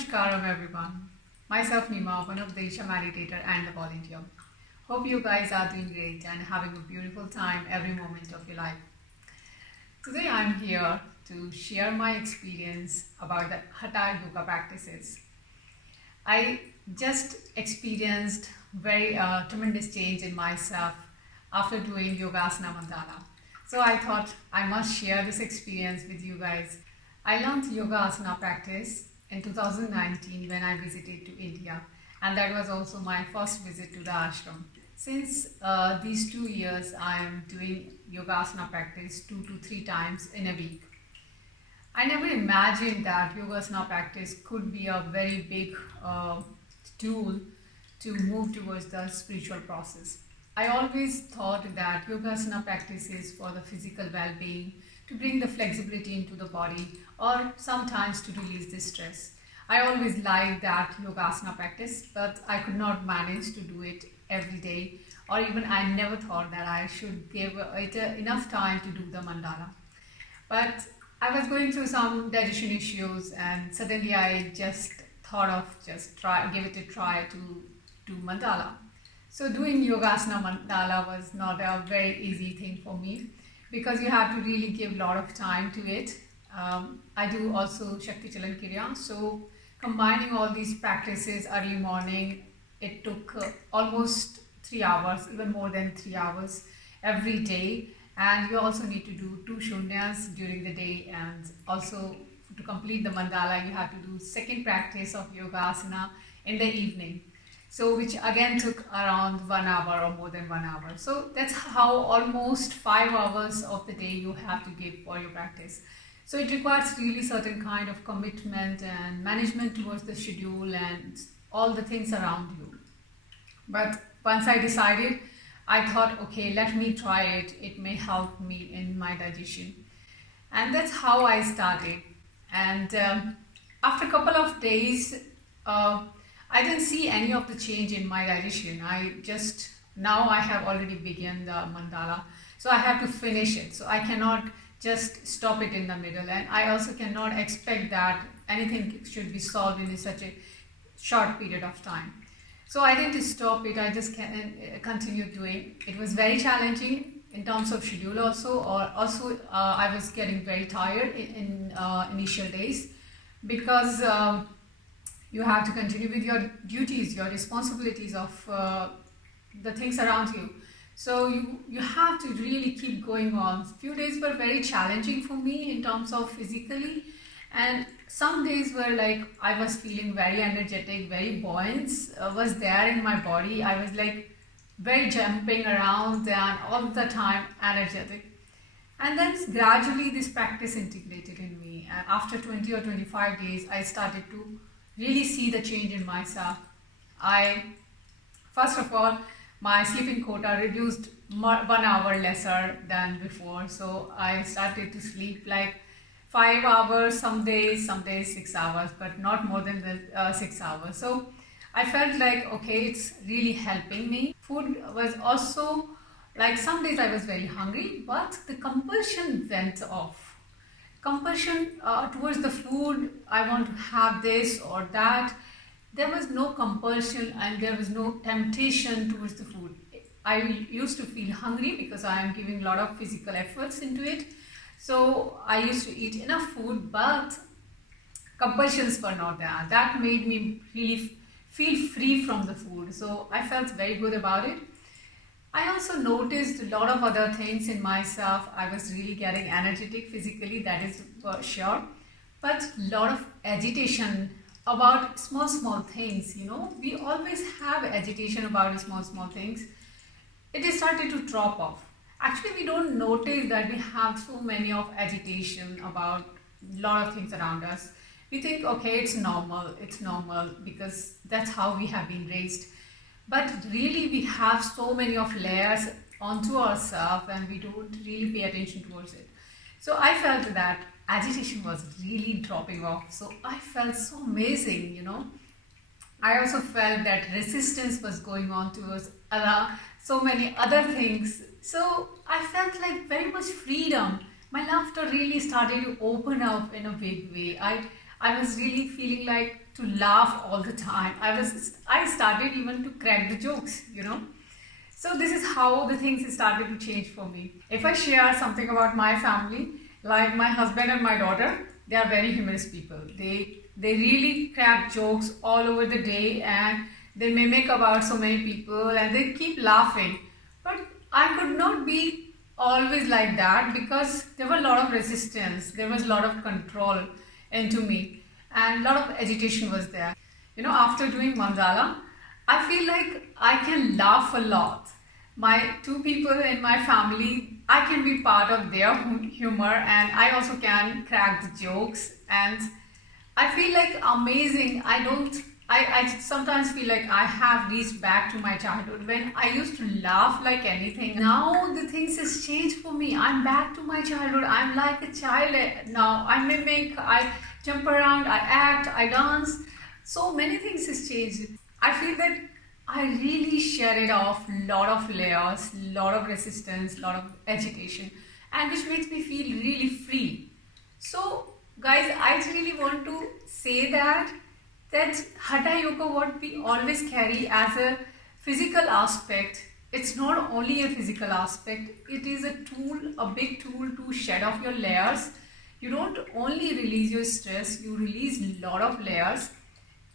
Namaskaram everyone. Myself Nima, one of the Isha meditator and a volunteer. Hope you guys are doing great and having a beautiful time every moment of your life. Today I'm here to share my experience about the Hatha Yoga practices. I just experienced very tremendous change in myself after doing Yogasana Mandala. So I thought I must share this experience with you guys. I learned Yoga Asana practice in 2019 when I visited to India, and that was also my first visit to the ashram. Since these 2 years, I am doing Yoga Asana practice 2 to 3 times in a week. I never imagined that Yoga Asana practice could be a very big tool to move towards the spiritual process. I always thought that Yoga Asana practice is for the physical well-being, to bring the flexibility into the body, or sometimes to release the stress. I always liked that Yogasana practice, but I could not manage to do it every day, or even I never thought that I should give it enough time to do the mandala. But I was going through some digestion issues, and suddenly I just thought of give it a try to do mandala. So doing Yogasana mandala was not a very easy thing for me because you have to really give a lot of time to it. I do also Shakti Chalan Kriya, so combining all these practices early morning, it took almost 3 hours, even more than 3 hours every day. And you also need to do two shunyas during the day, and also to complete the mandala, you have to do second practice of yoga asana in the evening. So which again took around 1 hour or more than 1 hour. So that's how almost 5 hours of the day you have to give for your practice. So it requires really certain kind of commitment and management towards the schedule and all the things around you. But once I decided, I thought, okay, let me try it. It may help me in my digestion. And that's how I started. And after a couple of days, I didn't see any of the change in my digestion. Now I have already begun the mandala. So I have to finish it. So I cannot just stop it in the middle. And I also cannot expect that anything should be solved in such a short period of time. So I didn't stop it. I just continued doing. It was very challenging in terms of schedule also. I was getting very tired in initial days because you have to continue with your duties, your responsibilities of the things around you. So you have to really keep going on. Few days were very challenging for me in terms of physically, and some days were like I was feeling very energetic, very buoyant was there in my body. I was like very jumping around and all the time energetic. And then gradually this practice integrated in me. And after 20 or 25 days, I started to really see the change in myself. First of all, my sleeping quota reduced 1 hour lesser than before. So I started to sleep like 5 hours, some days 6 hours, but not more than the 6 hours. So I felt like, okay, it's really helping me. Food was also like some days I was very hungry, but the compulsion went off. Compulsion towards the food, I want to have this or that. There was no compulsion and there was no temptation towards the food. I used to feel hungry because I am giving a lot of physical efforts into it. So I used to eat enough food, but compulsions were not there. That made me really feel free from the food. So I felt very good about it. I also noticed a lot of other things in myself. I was really getting energetic physically, that is for sure. But a lot of agitation about small things, we always have agitation about small things. It is started to drop off. Actually, we don't notice that we have so many of agitation about a lot of things around us. We think, okay, it's normal because that's how we have been raised. But really, we have so many of layers onto ourselves and we don't really pay attention towards it. So I felt that agitation was really dropping off. So I felt so amazing, I also felt that resistance was going on towards so many other things. So I felt like very much freedom. My laughter really started to open up in a big way. I was really feeling like to laugh all the time. I started even to crack the jokes, you know. So this is how the things started to change for me. If I share something about my family, like my husband and my daughter, they are very humorous people. They really crack jokes all over the day, and they mimic about so many people and they keep laughing. But I could not be always like that because there were a lot of resistance, there was a lot of control into me, and a lot of agitation was there. You know, after doing Mandala, I feel like I can laugh a lot. My two people in my family, I can be part of their humor, and I also can crack the jokes, and I feel like amazing. I sometimes feel like I have reached back to my childhood when I used to laugh like anything. Now the things has changed for me. I'm back to my childhood. I'm like a child now. I mimic, I jump around, I act, I dance. So many things has changed. I feel that I really shed off lot of layers, lot of resistance, lot of agitation, and which makes me feel really free. So guys, I really want to say that Hatha Yoga, what we always carry as a physical aspect, it's not only a physical aspect, it is a tool, a big tool to shed off your layers. You don't only release your stress, you release a lot of layers.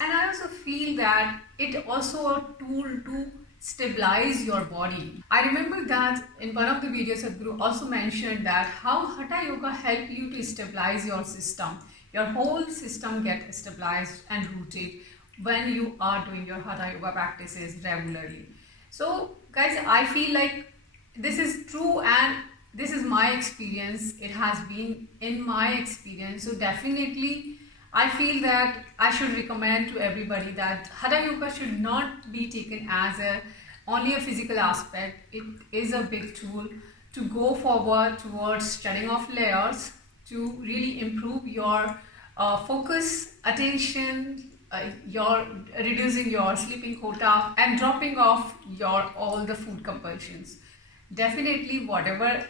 And I also feel that it also a tool to stabilize your body. I remember that in one of the videos Sadhguru also mentioned that how Hatha Yoga help you to stabilize your system. Your whole system get stabilized and rooted when you are doing your Hatha Yoga practices regularly. So guys, I feel like this is true, and this is my experience. It has been in my experience. So definitely I feel that I should recommend to everybody that Hatha Yoga should not be taken as only a physical aspect. It is a big tool to go forward towards shedding off layers, to really improve your focus, attention, your reducing your sleeping quota, and dropping off your all the food compulsions. Definitely, whatever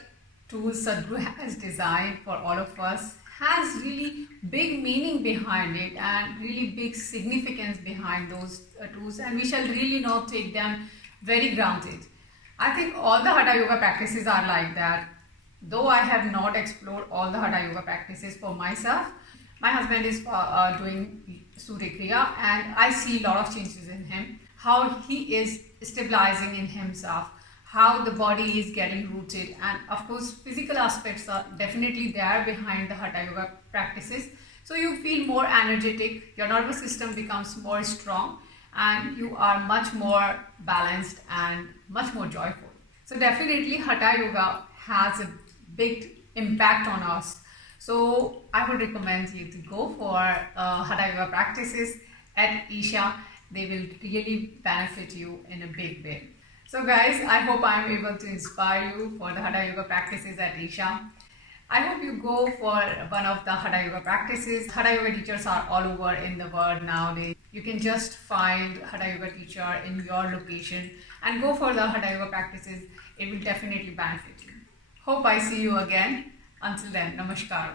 tools Sadhguru has designed for all of us has really big meaning behind it and really big significance behind those tools, and we shall really not take them very granted. I think all the Hatha Yoga practices are like that. Though I have not explored all the Hatha Yoga practices for myself, my husband is doing Surya Kriya, and I see a lot of changes in him, how he is stabilizing in himself, how the body is getting rooted, and of course physical aspects are definitely there behind the Hatha Yoga practices. So you feel more energetic, your nervous system becomes more strong, and you are much more balanced and much more joyful. So definitely Hatha Yoga has a big impact on us. So I would recommend you to go for Hatha Yoga practices at Isha. They will really benefit you in a big way. So guys, I hope I am able to inspire you for the Hatha Yoga practices at Isha. I hope you go for one of the Hatha Yoga practices. Hatha Yoga teachers are all over in the world nowadays. You can just find Hatha Yoga teacher in your location and go for the Hatha Yoga practices. It will definitely benefit you. Hope I see you again. Until then, Namaskar.